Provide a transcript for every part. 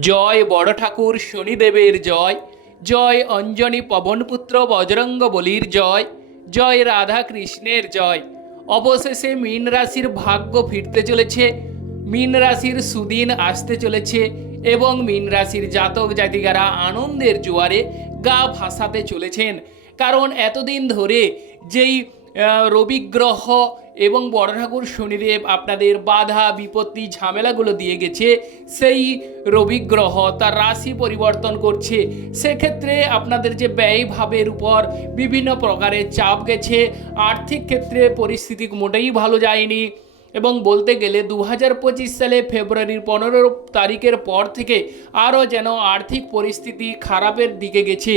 জয় বড় ঠাকুর শনিদেবের জয়। জয় অঞ্জনী পবনপুত্র বজরঙ্গ বলির জয়। জয় রাধা কৃষ্ণের জয়। অবশেষে মীন রাশির ভাগ্য ফিরতে চলেছে। মীন রাশির সুদিন আসতে চলেছে এবং মীন রাশির জাতক জাতিকারা আনন্দের জোয়ারে গা ভাসাতে চলেছেন। কারণ এতদিন ধরে যেই আহ, রবি গ্রহ এবং বড় ঠাকুর শনিদেব আপনাদের বাধা বিপত্তি ঝামেলাগুলো দিয়ে গেছে। সেই রবি গ্রহ তার রাশি পরিবর্তন করছে। সেক্ষেত্রে আপনাদের যে ব্যয়ভাবের উপর বিভিন্ন প্রকারের চাপ গেছে। আর্থিক ক্ষেত্রে পরিস্থিতি মোটেই ভালো যায়নি এবং বলতে গেলে দু হাজার পঁচিশ সালে ফেব্রুয়ারির পনেরো তারিখের পর থেকে আরও যেন আর্থিক পরিস্থিতি খারাপের দিকে গেছে।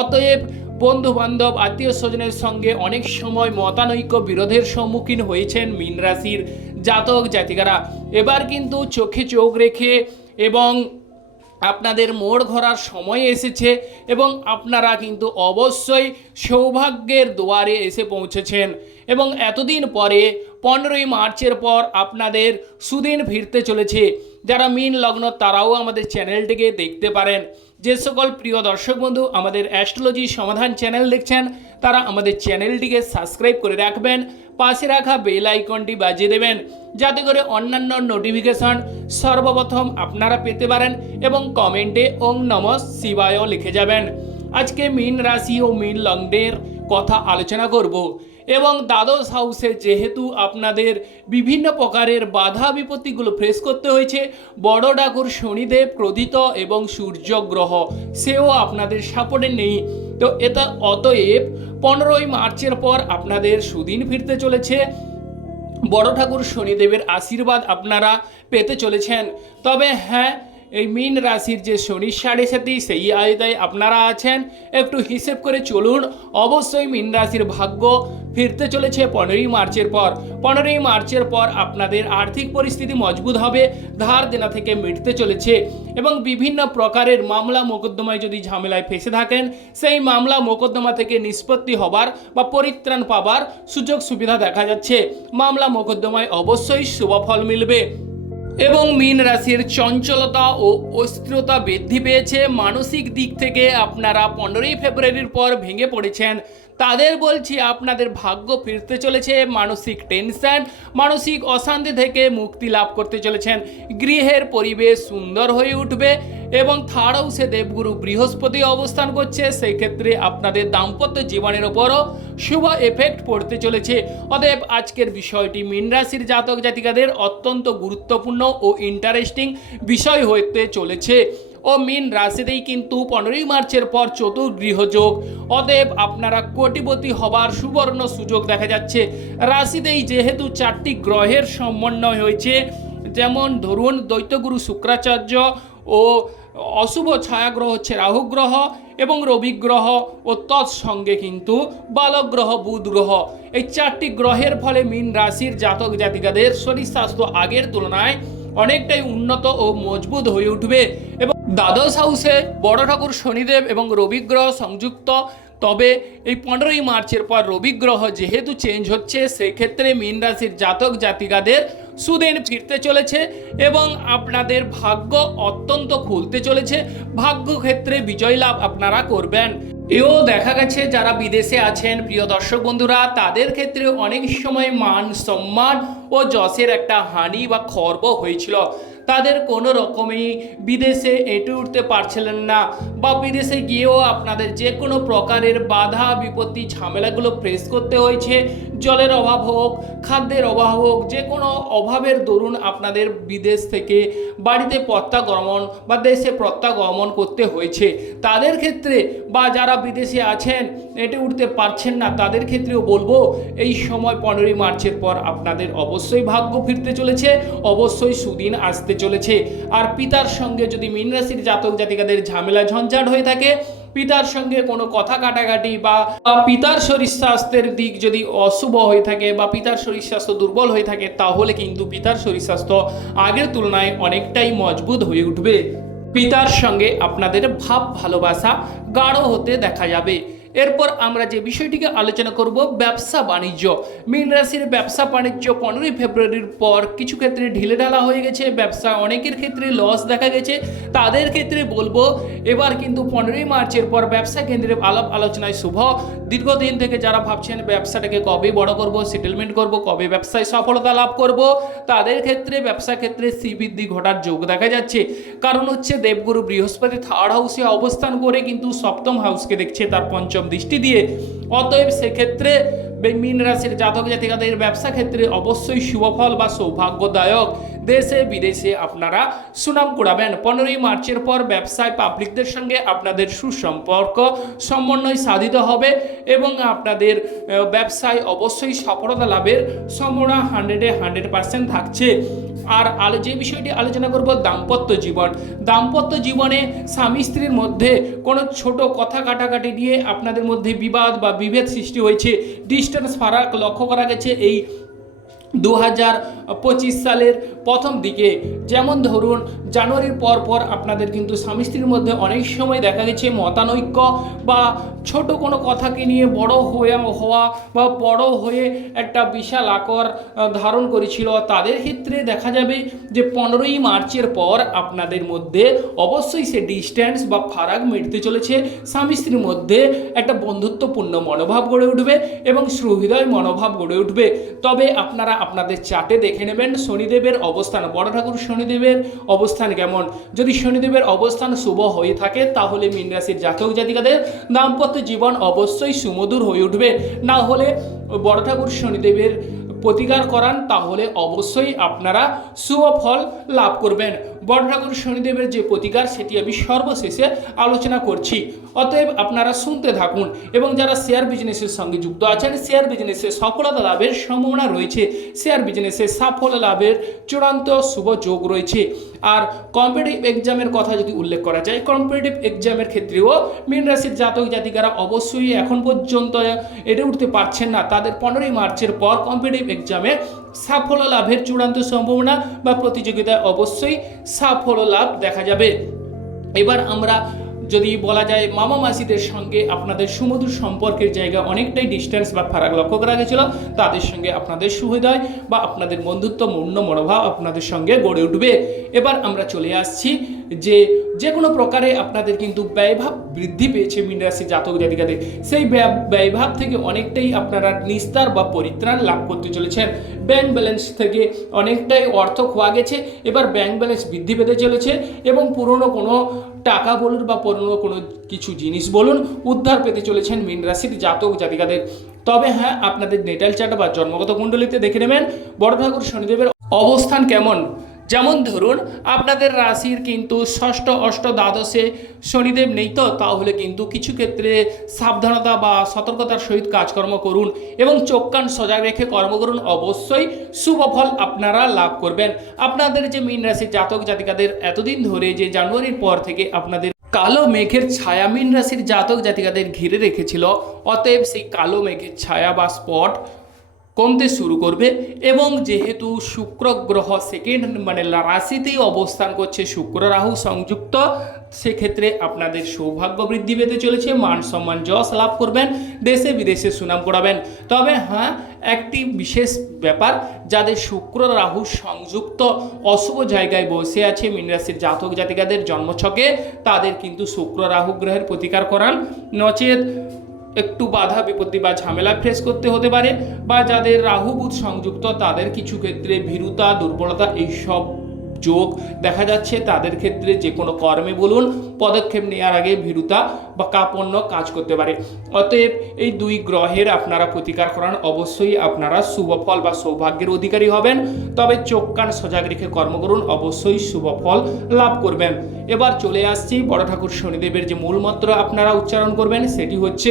অতএব বন্ধু বান্ধব আত্মীয় স্বজনের সঙ্গে অনেক সময় মতানৈক্য বিরোধের সম্মুখীন হয়েছেন মীন রাশির জাতক জাতিকারা। এবার কিন্তু চোখে চোখ রেখে এবং আপনাদের মোড় ঘোরার সময় এসেছে এবং আপনারা কিন্তু অবশ্যই সৌভাগ্যের দুয়ারে এসে পৌঁছেছেন এবং এতদিন পরে পনেরোই মার্চের পর আপনাদের সুদিন ফিরতে চলেছে। যারা মিন লগ্ন, তারাও আমাদের চ্যানেলটিকে দেখতে পারেন। যে সকল প্রিয় দর্শক বন্ধু আমাদের অ্যাস্ট্রোলজি সমাধান চ্যানেল দেখছেন, তারা আমাদের চ্যানেলটিকে সাবস্ক্রাইব করে রাখবেন, পাশে রাখা বেল আইকনটি বাজিয়ে দেবেন, যাতে করে অন্যান্য নোটিফিকেশন সর্বপ্রথম আপনারা পেতে পারেন এবং কমেন্টে ওং নম শিবায় লিখে যাবেন। আজকে মিন রাশি ও মিন লগ্নের কথা আলোচনা করব। এবং দ্বাদশ হাউসে যেহেতু আপনাদের বিভিন্ন প্রকারের বাধা বিপত্তিগুলো ফ্রেস করতে হয়েছে, বড় ঠাকুর শনিদেব, ক্রোধিত এবং সূর্য গ্রহ, সেও আপনাদের সাপোর্টে নেই। তো এটা অতএব পনেরোই মার্চের পর আপনাদের সুদিন ফিরতে চলেছে। বড় ঠাকুর শনিদেবের আশীর্বাদ আপনারা পেতে চলেছেন। তবে হ্যাঁ এই মীন রাশির যে শনির সাড়ে সাথী সেই আয়তায় আপনারা আছেন। একটু হিসেব করে চলুন, অবশ্যই মীন রাশির ভাগ্য ফিরতে চলেছে পনেরোই মার্চের পর। পনেরোই মার্চের পর আপনাদের আর্থিক পরিস্থিতি মজবুত হবে, ধার দেনা থেকে মিটতে চলেছে এবং বিভিন্ন প্রকারের মামলা মোকদ্দমায় যদি ঝামেলায় ফেসে থাকেন, সেই মামলা মোকদ্দমা থেকে নিষ্পত্তি হবার বা পরিত্রাণ পাবার সুযোগ সুবিধা দেখা যাচ্ছে। মামলা মোকদ্দমায় অবশ্যই শুভফল মিলবে। এবং মীন রাশির চঞ্চলতা ও অস্থিরতা বৃদ্ধি পেয়েছে। মানসিক দিক থেকে আপনারা পনেরোই ফেব্রুয়ারির পর ভেঙে পড়েছেন। তাদের বলছি, আপনাদের ভাগ্য ফিরতে চলেছে, মানসিক টেনশন, মানসিক অশান্তি থেকে মুক্তি লাভ করতে চলেছেন। গৃহের পরিবেশ সুন্দর হয়ে উঠবে। এবং থার্ড হাউসে দেবগুরু বৃহস্পতি অবস্থান করছে, সেই ক্ষেত্রে আপনাদের দাম্পত্য জীবনের ওপরও শুভ এফেক্ট পড়তে চলেছে। অতএব আজকের বিষয়টি মীন রাশির জাতক জাতিকাদের অত্যন্ত গুরুত্বপূর্ণ ও ইন্টারেস্টিং বিষয় হতে চলেছে। ও মীন রাশিতেই কিন্তু পনেরোই মার্চের পর চতুর্গৃহযোগ অতএব আপনারা কোটিপতি হবার সুবর্ণ সুযোগ দেখা যাচ্ছে। রাশিতেই যেহেতু চারটি গ্রহের সমন্বয় হয়েছে, যেমন ধরুন দৈত্যগুরু শুক্রাচার্য ও অশুভ ছায়াগ্রহ হচ্ছে রাহু গ্রহ এবং রবি গ্রহ ও তৎসঙ্গে কিন্তু বালক গ্রহ বুধ গ্রহ এই চারটি গ্রহের ফলে মীন রাশির জাতক জাতিকাদের শরীর স্বাস্থ্য আগের তুলনায় অনেকটাই উন্নত ও মজবুত হয়ে উঠবে এবং দ্বাদশ হাউসে বড় ঠাকুর শনিদেব এবং রবি গ্রহ সংযুক্ত। তবে এই পনেরোই মার্চের পর রবি গ্রহ যেহেতু চেঞ্জ হচ্ছে সেই ক্ষেত্রে মীন রাশির জাতক জাতিকাদের সুদিন ফিরতে চলেছে এবং আপনাদের ভাগ্য অত্যন্ত খুলতে চলেছে। ভাগ্য ক্ষেত্রে বিজয় লাভ আপনারা করবেন। এও দেখা গেছে যারা বিদেশে আছেন, প্রিয় দর্শক বন্ধুরা, তাদের ক্ষেত্রে অনেক সময় মান সম্মান ও যশের একটা হানি বা খর্ব হয়েছিল। তাদের কোনো রকমই বিদেশে এঁটে উঠতে পারছিলেন না বা বিদেশে গিয়েও আপনাদের যে কোনো প্রকারের বাধা, বিপত্তি, ঝামেলাগুলো ফেস করতে হয়েছে। জলের অভাব হোক, খাদ্যের অভাব হোক, যে কোনো অভাবের দরুন আপনাদের বিদেশ থেকে বাড়িতে প্রত্যাগমন বা দেশে প্রত্যাগমন করতে হয়েছে। তাদের ক্ষেত্রে বা যারা বিদেশে আছেন, এটে উঠতে পারছেন না, তাদের ক্ষেত্রেও বলব, এই সময় পনেরোই মার্চের পর আপনাদের অবশ্যই ভাগ্য ফিরতে চলেছে। অবশ্যই সুদিন আসতে চলেছে। আর পিতার সঙ্গে যদি মীন রাশির জাতক জাতিকাদের ঝামেলা ঝঞ্ঝাট হয়ে থাকে, পিতার সঙ্গে কোনো কথা কাটাকাটি বা পিতার শরীর স্বাস্থ্যের দিক যদি অশুভ হয়ে থাকে বা পিতার শরীর স্বাস্থ্য দুর্বল হয়ে থাকে, তাহলে কিন্তু পিতার শরীর স্বাস্থ্য আগের তুলনায় অনেকটাই মজবুত হয়ে উঠবে। পিতার সঙ্গে আপনাদের ভাব ভালোবাসা গাঢ় হতে দেখা যাবে। এরপর আমরা যে বিষয়টিকে আলোচনা করব, ব্যবসা বাণিজ্য। মীন রাশির ব্যবসা বাণিজ্য পনেরোই ফেব্রুয়ারির পর কিছু ক্ষেত্রে ঢিলে ঢালা হয়ে গেছে, ব্যবসা অনেকের ক্ষেত্রে লস দেখা গেছে, তাদের ক্ষেত্রে বলব এবার কিন্তু পনেরোই মার্চের পর ব্যবসা কেন্দ্রে আলাপ আলোচনায় শুভ। দীর্ঘদিন থেকে যারা ভাবছেন ব্যবসাটাকে কবে বড় করব সেটেলমেন্ট করব, কবে ব্যবসায় সফলতা লাভ করব, তাদের ক্ষেত্রে ব্যবসা ক্ষেত্রে শ্রীবৃদ্ধি ঘটার যোগ দেখা যাচ্ছে। কারণ হচ্ছে দেবগুরু বৃহস্পতি থার্ড হাউসে অবস্থান করে কিন্তু সপ্তম হাউসকে দেখছে তার পঞ্চম দৃষ্টি দিয়ে। অতএব সেক্ষেত্রে মীন রাশির জাতক জাতিকাদের ব্যবসা ক্ষেত্রে অবশ্যই শুভফল বা সৌভাগ্যদায়ক দেশে, বিদেশে আপনারা সুনাম কুড়াবেন। পনেরোই মার্চের পর ব্যবসায় পাবলিকদের সঙ্গে আপনাদের সুসম্পর্ক সমন্বয় সাধিত হবে এবং আপনাদের ব্যবসায় অবশ্যই সফলতা লাভের সম্ভাবনা হান্ড্রেডে হান্ড্রেড পার্সেন্ট থাকছে। আর আলো যে বিষয়টি আলোচনা করব, দাম্পত্য জীবন। দাম্পত্য জীবনে স্বামী স্ত্রীর মধ্যে কোনো ছোট কথা কাটাকাটি নিয়ে আপনাদের মধ্যে বিবাদ বা বিভেদ সৃষ্টি হয়েছে। ডিস্টেন্স ফারাক লক্ষ্য করা গেছে, এই দু হাজার পঁচিশ সালের প্রথম দিকে, যেমন ধরুন, জানুয়ারির পর পর আপনাদের কিন্তু স্বামী স্ত্রীর মধ্যে অনেক সময় দেখা গেছে মতানৈক্য বা ছোট কোনো কথাকে নিয়ে বড় হয়ে হওয়া বা বড় হয়ে একটা বিশাল আকর ধারণ করেছিল। তাদের ক্ষেত্রে দেখা যাবে যে পনেরোই মার্চের পর আপনাদের মধ্যে অবশ্যই সে ডিস্ট্যান্স বা ফারাক মিটতে চলেছে। স্বামী স্ত্রীর মধ্যে একটা বন্ধুত্বপূর্ণ মনোভাব গড়ে উঠবে এবং সুহৃদয় মনোভাব গড়ে উঠবে। তবে আপনারা আপনাদের চার্টে দেখে নেবেন শনিদেবের অবস্থান। বড় ঠাকুর শনিদেবের অবস্থান কেমন? যদি শনিদেবের অবস্থান শুভ হয়ে থাকে, তাহলে মীন রাশির জাতক জাতিকাদের দাম্পত্য জীবন অবশ্যই সুমধুর হয়ে উঠবে। না হলে বড় ঠাকুর শনিদেবের প্রতিকার করান, তাহলে অবশ্যই আপনারা শুভ ফল লাভ করবেন। বড় ঠাকুর শনিদেবের যে প্রতিকার, সেটি আমি সর্বশেষে আলোচনা করছি। অতএব আপনারা শুনতে থাকুন এবং যারা শেয়ার বিজনেসের সঙ্গে যুক্ত আছেন শেয়ার বিজনেসে সফলতা লাভের সম্ভাবনা রয়েছে শেয়ার বিজনেসে সাফল্য লাভের চূড়ান্ত শুভ যোগ রয়েছে। আর কম্পিটিটিভ এক্সামের কথা যদি উল্লেখ করা যায় কম্পিটিটিভ এক্সামের ক্ষেত্রেও মীন রাশির জাতক জাতিকারা অবশ্যই এখন পর্যন্ত এটে উঠতে পারছেন না। তাদের পনেরোই মার্চের পর কম্পিটিটিভ এক্সামে সাফল্য লাভের চূড়ান্ত সম্ভাবনা বা প্রতিযোগিতায় অবশ্যই সাফল্য লাভ দেখা যাবে। এবার আমরা যদি বলা যায় মামা মাসিদের সঙ্গে আপনাদের সুমধুর সম্পর্কের জায়গা অনেকটাই ডিস্টেন্স বা ফারাক লক্ষ্য করা গেছিল, তাদের সঙ্গে আপনাদের সুহৃদয় বা আপনাদের বন্ধুত্বপূর্ণ মনোভাব আপনাদের সঙ্গে গড়ে উঠবে। এবার আমরা চলে আসছি যে যে কোনো প্রকারে আপনাদের কিন্তু ব্যয়ভাব বৃদ্ধি পেয়েছে মীন রাশি জাতক জাতিকাদের। সেই ব্যয়ভাব থেকে অনেকটাই আপনারা নিস্তার বা পরিত্রাণ লাভ করতে চলেছেন। ব্যাংক ব্যালেন্স থেকে অনেকটাই অর্থ খোয়া গেছে, এবার ব্যাংক ব্যালেন্স বৃদ্ধি পেতে চলেছে এবং পুরনো কোনো টাকা বলুন বা পুরনো কোনো কিছু জিনিস বলুন উদ্ধার পেতে চলেছেন মীন রাশির জাতক জাতিকাদের। তবে হ্যাঁ আপনাদের নেটাল চার্ট বা জন্মগত কুণ্ডলিতে দেখে নেবেন, বড় ঠাকুর শনিদেবের অবস্থান কেমন? যেমন ধরুন, আপনাদের রাশির কিন্তু ষষ্ঠ, অষ্ট, দ্বাদশে শনিদেব নেই তো, তাহলে কিন্তু কিছু ক্ষেত্রে সাবধানতা বা সতর্কতার সহিত কাজকর্ম করুন এবং চোখ কান সজাগ রেখে কর্ম করুন। অবশ্যই শুভ ফল আপনারা লাভ করবেন। আপনাদের যে মীন রাশির জাতক জাতিকাদের এতদিন ধরে যে জানুয়ারির পর থেকে আপনাদের কালো মেঘের ছায়া মীন রাশির জাতক জাতিকাদের ঘিরে রেখেছিল, অতএব সেই কালো মেঘের ছায়া বা স্পট কমতে শুরু করবে এবং যেহেতু শুক্র গ্রহ সেকেন্ড মানে রাশিতেই অবস্থান করছে, শুক্র রাহু সংযুক্ত, সেক্ষেত্রে আপনাদের সৌভাগ্য বৃদ্ধি পেতে চলেছে, মান সম্মান যশ লাভ করবেন, দেশে বিদেশে সুনাম করাবেন তবে হ্যাঁ একটি বিশেষ ব্যাপার, যাদের শুক্র রাহু সংযুক্ত, অশুভ জায়গায় বসে আছে, মীন রাশির জাতক জাতিকাদের জন্মছকে, তাদের কিন্তু শুক্র রাহু গ্রহের প্রতিকার করান। নচেত একটু বাধা, বিপত্তি বা ঝামেলা ফেস করতে হতে পারে বা যাদের রাহু বুধ সংযুক্ত, তাদের কিছু ক্ষেত্রে ভীরুতা, দুর্বলতা এইসব যোগ দেখা যাচ্ছে। তাদের ক্ষেত্রে যে কোনো কর্মে বলুন, পদক্ষেপ নেওয়ার আগে ভীরুতা বা কাপণ্য কাজ করতে পারে। অতএব এই দুই গ্রহের আপনারা প্রতিকার করান। অবশ্যই আপনারা শুভ ফল বা সৌভাগ্যের অধিকারী হবেন। তবে চোখ কান সজাগ রেখে কর্ম করুন। অবশ্যই শুভ ফল লাভ করবেন। এবার চলে আসছি বড় ঠাকুর শনিদেবের যে মূল মন্ত্র আপনারা উচ্চারণ করবেন, সেটি হচ্ছে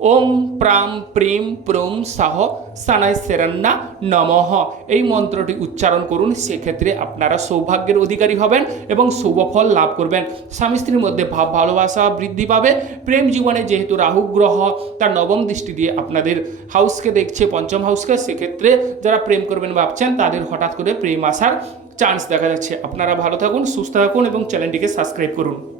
ওং প্রাম প্রেম প্রম সাহ সানাই সেরান্না নমঃ। এই মন্ত্রটি উচ্চারণ করুন, সেক্ষেত্রে আপনারা সৌভাগ্যের অধিকারী হবেন এবং শুভ ফল লাভ করবেন। স্বামী স্ত্রীর মধ্যে ভাব ভালোবাসা বৃদ্ধি পাবে। প্রেম জীবনে যেহেতু রাহু গ্রহ, তার নবম দৃষ্টি দিয়ে আপনাদের হাউসকে দেখছে, পঞ্চম হাউসকে সেক্ষেত্রে যারা প্রেম করবেন ভাবছেন, তাদের হঠাৎ করে প্রেম আসার চান্স দেখা যাচ্ছে। আপনারা ভালো থাকুন, সুস্থ থাকুন এবং চ্যানেলটিকে সাবস্ক্রাইব করুন।